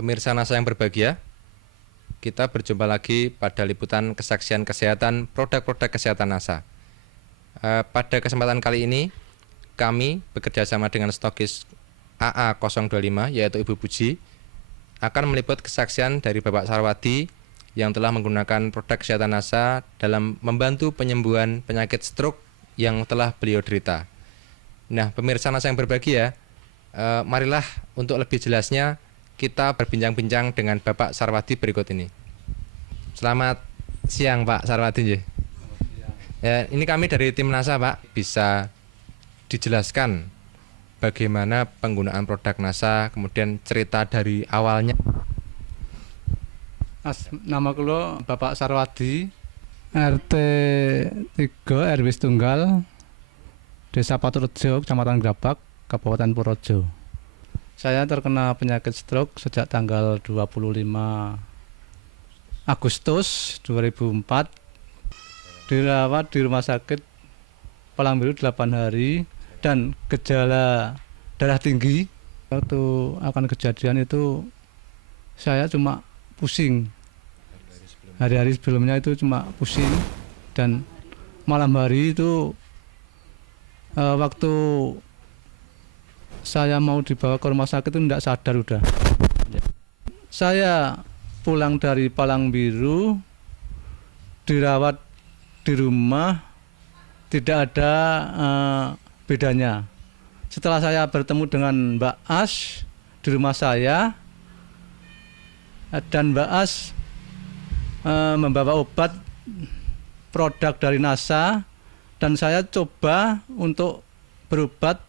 Pemirsa NASA yang berbahagia, kita berjumpa lagi pada liputan kesaksian kesehatan produk-produk kesehatan NASA. Pada kesempatan kali ini, kami bekerja sama dengan stokis AA025, yaitu Ibu Puji, akan meliput kesaksian dari Bapak Sarwadi yang telah menggunakan produk kesehatan NASA dalam membantu penyembuhan penyakit stroke yang telah beliau derita. Nah, pemirsa NASA yang berbahagia, marilah untuk lebih jelasnya kita berbincang-bincang dengan Bapak Sarwadi berikut ini. Selamat siang Pak Sarwadi. Ya, ini kami dari tim NASA Pak, bisa dijelaskan bagaimana penggunaan produk NASA, kemudian cerita dari awalnya. Nama kula Bapak Sarwadi, RT 3 RW Tunggal, Desa Paturejo, Kecamatan Grabak, Kabupaten Purworejo. Saya terkena penyakit stroke sejak tanggal 25 Agustus 2004. Dirawat di rumah sakit Palang Biru 8 hari dan gejala darah tinggi. Waktu akan kejadian itu saya cuma pusing. Hari-hari sebelumnya itu cuma pusing, dan malam hari itu waktu saya mau dibawa ke rumah sakit itu tidak sadar udah. Saya pulang dari Palang Biru, dirawat di rumah, tidak ada bedanya. Setelah saya bertemu dengan Mbak As di rumah saya, dan Mbak As membawa obat produk dari NASA, dan saya coba untuk berobat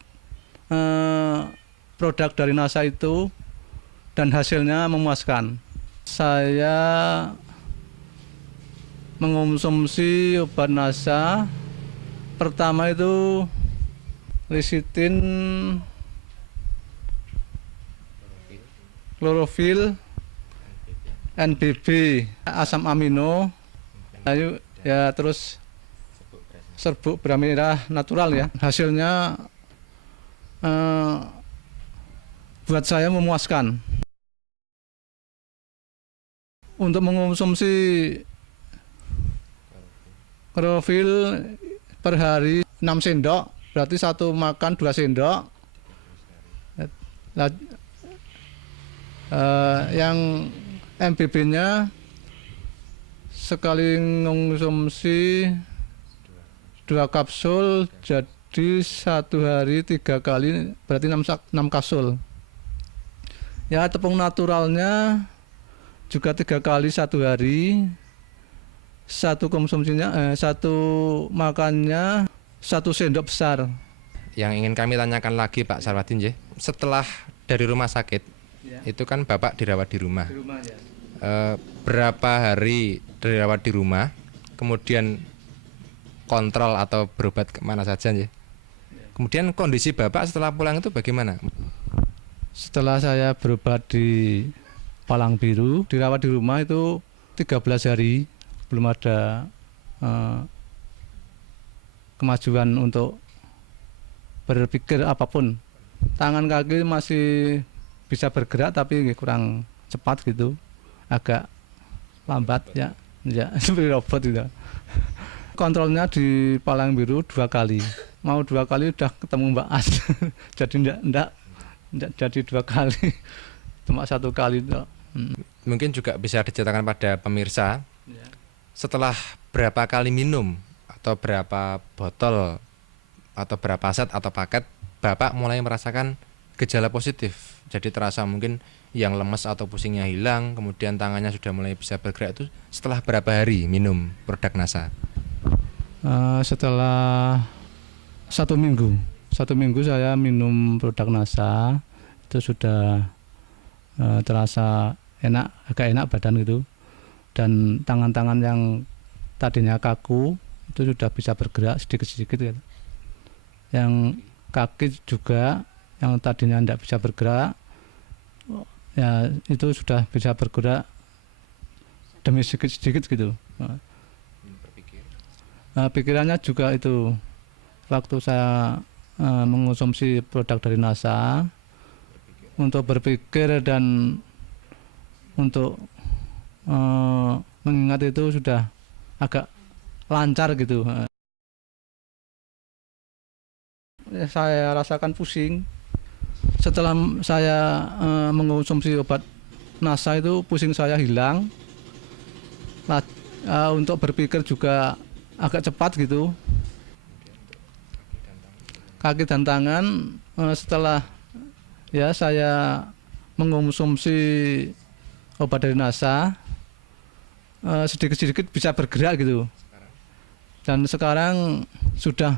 produk dari NASA itu, dan hasilnya memuaskan. Saya mengonsumsi obat NASA pertama itu lecitin, klorofil, NBB, asam amino, ya terus serbuk beras merah natural ya. Hasilnya buat saya memuaskan. Untuk mengonsumsi klorofil per hari 6 sendok, berarti satu makan 2 sendok. Yang MBB-nya sekali mengonsumsi 2 kapsul, jadi satu hari 3 kali, berarti 6 kapsul. Ya, tepung naturalnya juga 3 kali satu hari. Satu konsumsinya, satu makannya 1 sendok besar. Yang ingin kami tanyakan lagi Pak Sarwadi, setelah dari rumah sakit, ya, itu kan Bapak dirawat di rumah. Di rumah ya. Berapa hari dirawat di rumah, kemudian kontrol atau berobat kemana saja ya? Kemudian kondisi Bapak setelah pulang itu bagaimana? Setelah saya berobat di Palang Biru, dirawat di rumah itu 13 hari, belum ada kemajuan untuk berpikir apapun. Tangan kaki masih bisa bergerak tapi kurang cepat gitu, agak lambat ya seperti robot gitu. Kontrolnya di Palang Biru 2 kali, mau 2 kali udah ketemu Mbak As. Jadi enggak jadi 2 kali, cuma 1 kali itu. Mungkin juga bisa diceritakan pada pemirsa, setelah berapa kali minum atau berapa botol atau berapa set atau paket Bapak mulai merasakan gejala positif. Jadi terasa mungkin yang lemes atau pusingnya hilang, kemudian tangannya sudah mulai bisa bergerak, itu setelah berapa hari minum produk NASA? Setelah 1 minggu. 1 minggu saya minum produk NASA, itu sudah terasa enak, agak enak badan gitu, dan tangan-tangan yang tadinya kaku itu sudah bisa bergerak sedikit-sedikit gitu. Yang kaki juga yang tadinya tidak bisa bergerak, ya itu sudah bisa bergerak demi sedikit-sedikit gitu. Pikirannya juga itu, waktu saya mengonsumsi produk dari NASA, untuk berpikir dan untuk mengingat itu sudah agak lancar gitu. Saya rasakan pusing. Setelah saya mengonsumsi obat NASA itu pusing saya hilang. Untuk berpikir juga agak cepat gitu. Kaki dan tangan setelah ya saya mengonsumsi obat dari NASA sedikit-sedikit bisa bergerak gitu. Dan sekarang sudah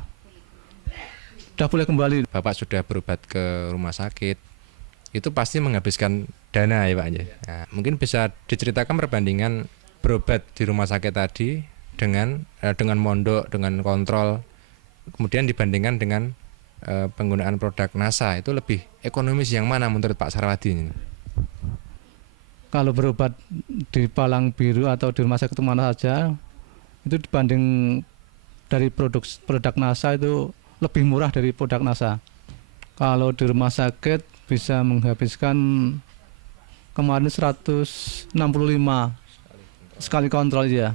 boleh kembali. Bapak sudah berobat ke rumah sakit, itu pasti menghabiskan dana ya Pak ya. Nah, mungkin bisa diceritakan perbandingan berobat di rumah sakit tadi dengan mondok, dengan kontrol, kemudian dibandingkan dengan penggunaan produk NASA, itu lebih ekonomis yang mana menurut Pak Sarwadi ini? Kalau berobat di Palang Biru atau di rumah sakit mana saja, itu dibanding dari produk NASA itu lebih murah dari produk NASA. Kalau di rumah sakit bisa menghabiskan kemarin 165 sekali kontrol ya.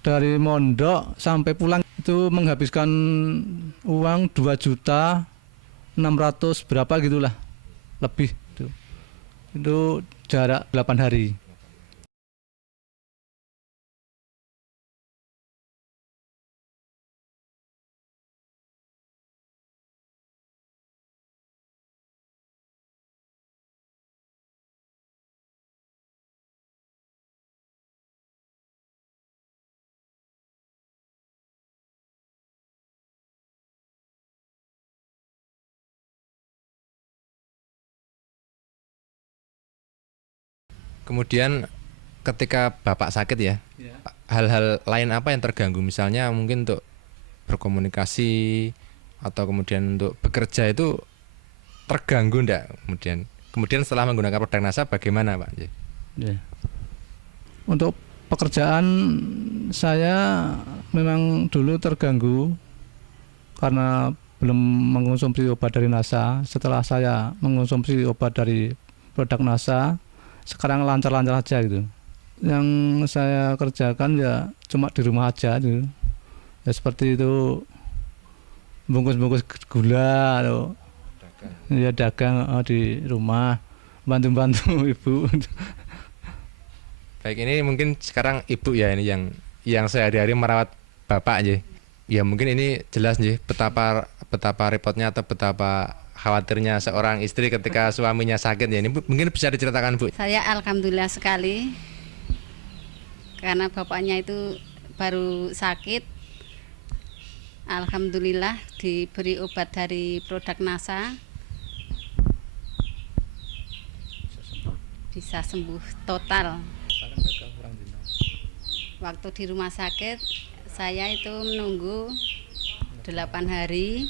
Dari mondok sampai pulang itu menghabiskan uang 2.600.000 berapa gitulah, lebih itu jarak 8 hari. Kemudian ketika Bapak sakit ya, hal-hal lain apa yang terganggu? Misalnya mungkin untuk berkomunikasi atau kemudian untuk bekerja itu terganggu enggak? Kemudian setelah menggunakan produk NASA bagaimana Pak? Ya. Untuk pekerjaan saya memang dulu terganggu karena belum mengonsumsi obat dari NASA. Setelah saya mengonsumsi obat dari produk NASA, sekarang lancar-lancar aja gitu. Yang saya kerjakan ya cuma di rumah aja gitu. Ya seperti itu, bungkus-bungkus gula atau ya dagang di rumah, bantu-bantu ibu. Baik, ini mungkin sekarang ibu ya ini yang sehari-hari merawat Bapak aja. Ya mungkin ini jelas nih betapa repotnya atau betapa khawatirnya seorang istri ketika suaminya sakit ya. Ini mungkin bisa diceritakan Bu. Saya alhamdulillah sekali karena bapaknya itu baru sakit. Alhamdulillah diberi obat dari produk NASA, bisa sembuh total. Waktu di rumah sakit saya itu menunggu 8 hari,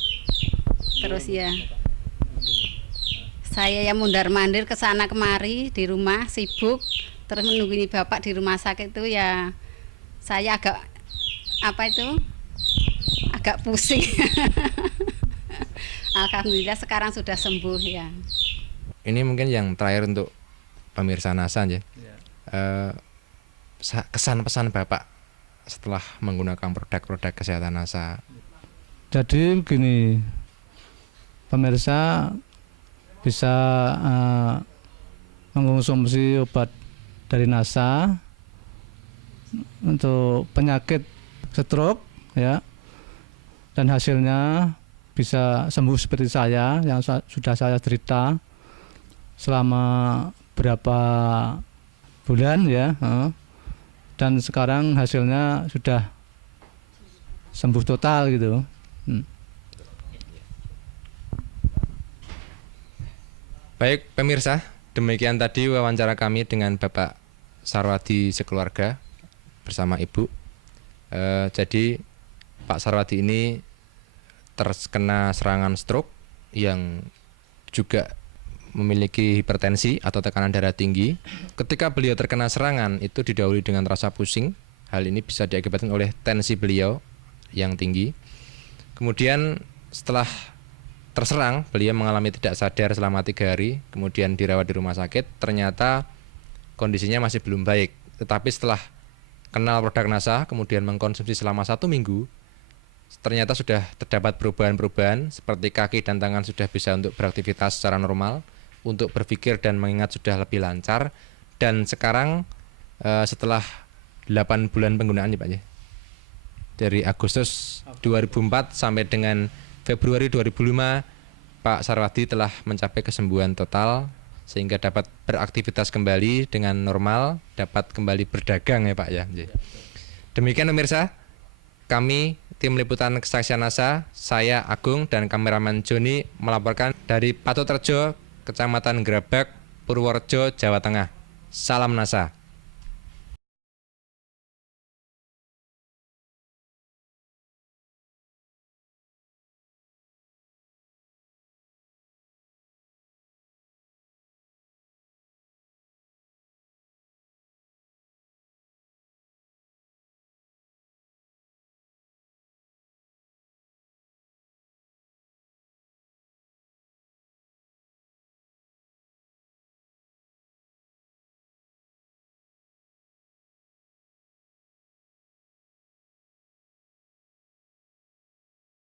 terus ya saya yang mundar-mandir ke sana kemari di rumah sibuk, terus menunggu bapak di rumah sakit itu ya saya agak agak pusing. Alhamdulillah sekarang sudah sembuh ya. Ini mungkin yang terakhir untuk pemirsa NASA ya. Kesan pesan Bapak setelah menggunakan produk-produk kesehatan NASA. Jadi begini, pemirsa bisa mengonsumsi obat dari NASA untuk penyakit stroke ya, dan hasilnya bisa sembuh seperti saya yang sudah saya cerita selama berapa bulan ya, dan sekarang hasilnya sudah sembuh total gitu. Baik pemirsa, demikian tadi wawancara kami dengan Bapak Sarwadi sekeluarga bersama Ibu. Jadi Pak Sarwadi ini terkena serangan stroke yang juga memiliki hipertensi atau tekanan darah tinggi. Ketika beliau terkena serangan itu didahului dengan rasa pusing. Hal ini bisa diakibatkan oleh tensi beliau yang tinggi. Kemudian setelah terserang, beliau mengalami tidak sadar selama 3 hari, kemudian dirawat di rumah sakit. Ternyata kondisinya masih belum baik. Tetapi setelah kenal produk NASA, kemudian mengkonsumsi selama 1 minggu, ternyata sudah terdapat perubahan-perubahan seperti kaki dan tangan sudah bisa untuk beraktivitas secara normal, untuk berpikir dan mengingat sudah lebih lancar. Dan sekarang setelah 8 bulan penggunaan ya Pak ya, dari Agustus 2004 sampai dengan Februari 2005, Pak Sarwadi telah mencapai kesembuhan total sehingga dapat beraktivitas kembali dengan normal, dapat kembali berdagang ya Pak ya. Demikian pemirsa, kami tim liputan kesaksian NASA, saya Agung dan kameramen Joni melaporkan dari Patoterjo, Kecamatan Grabak, Purworejo, Jawa Tengah. Salam NASA.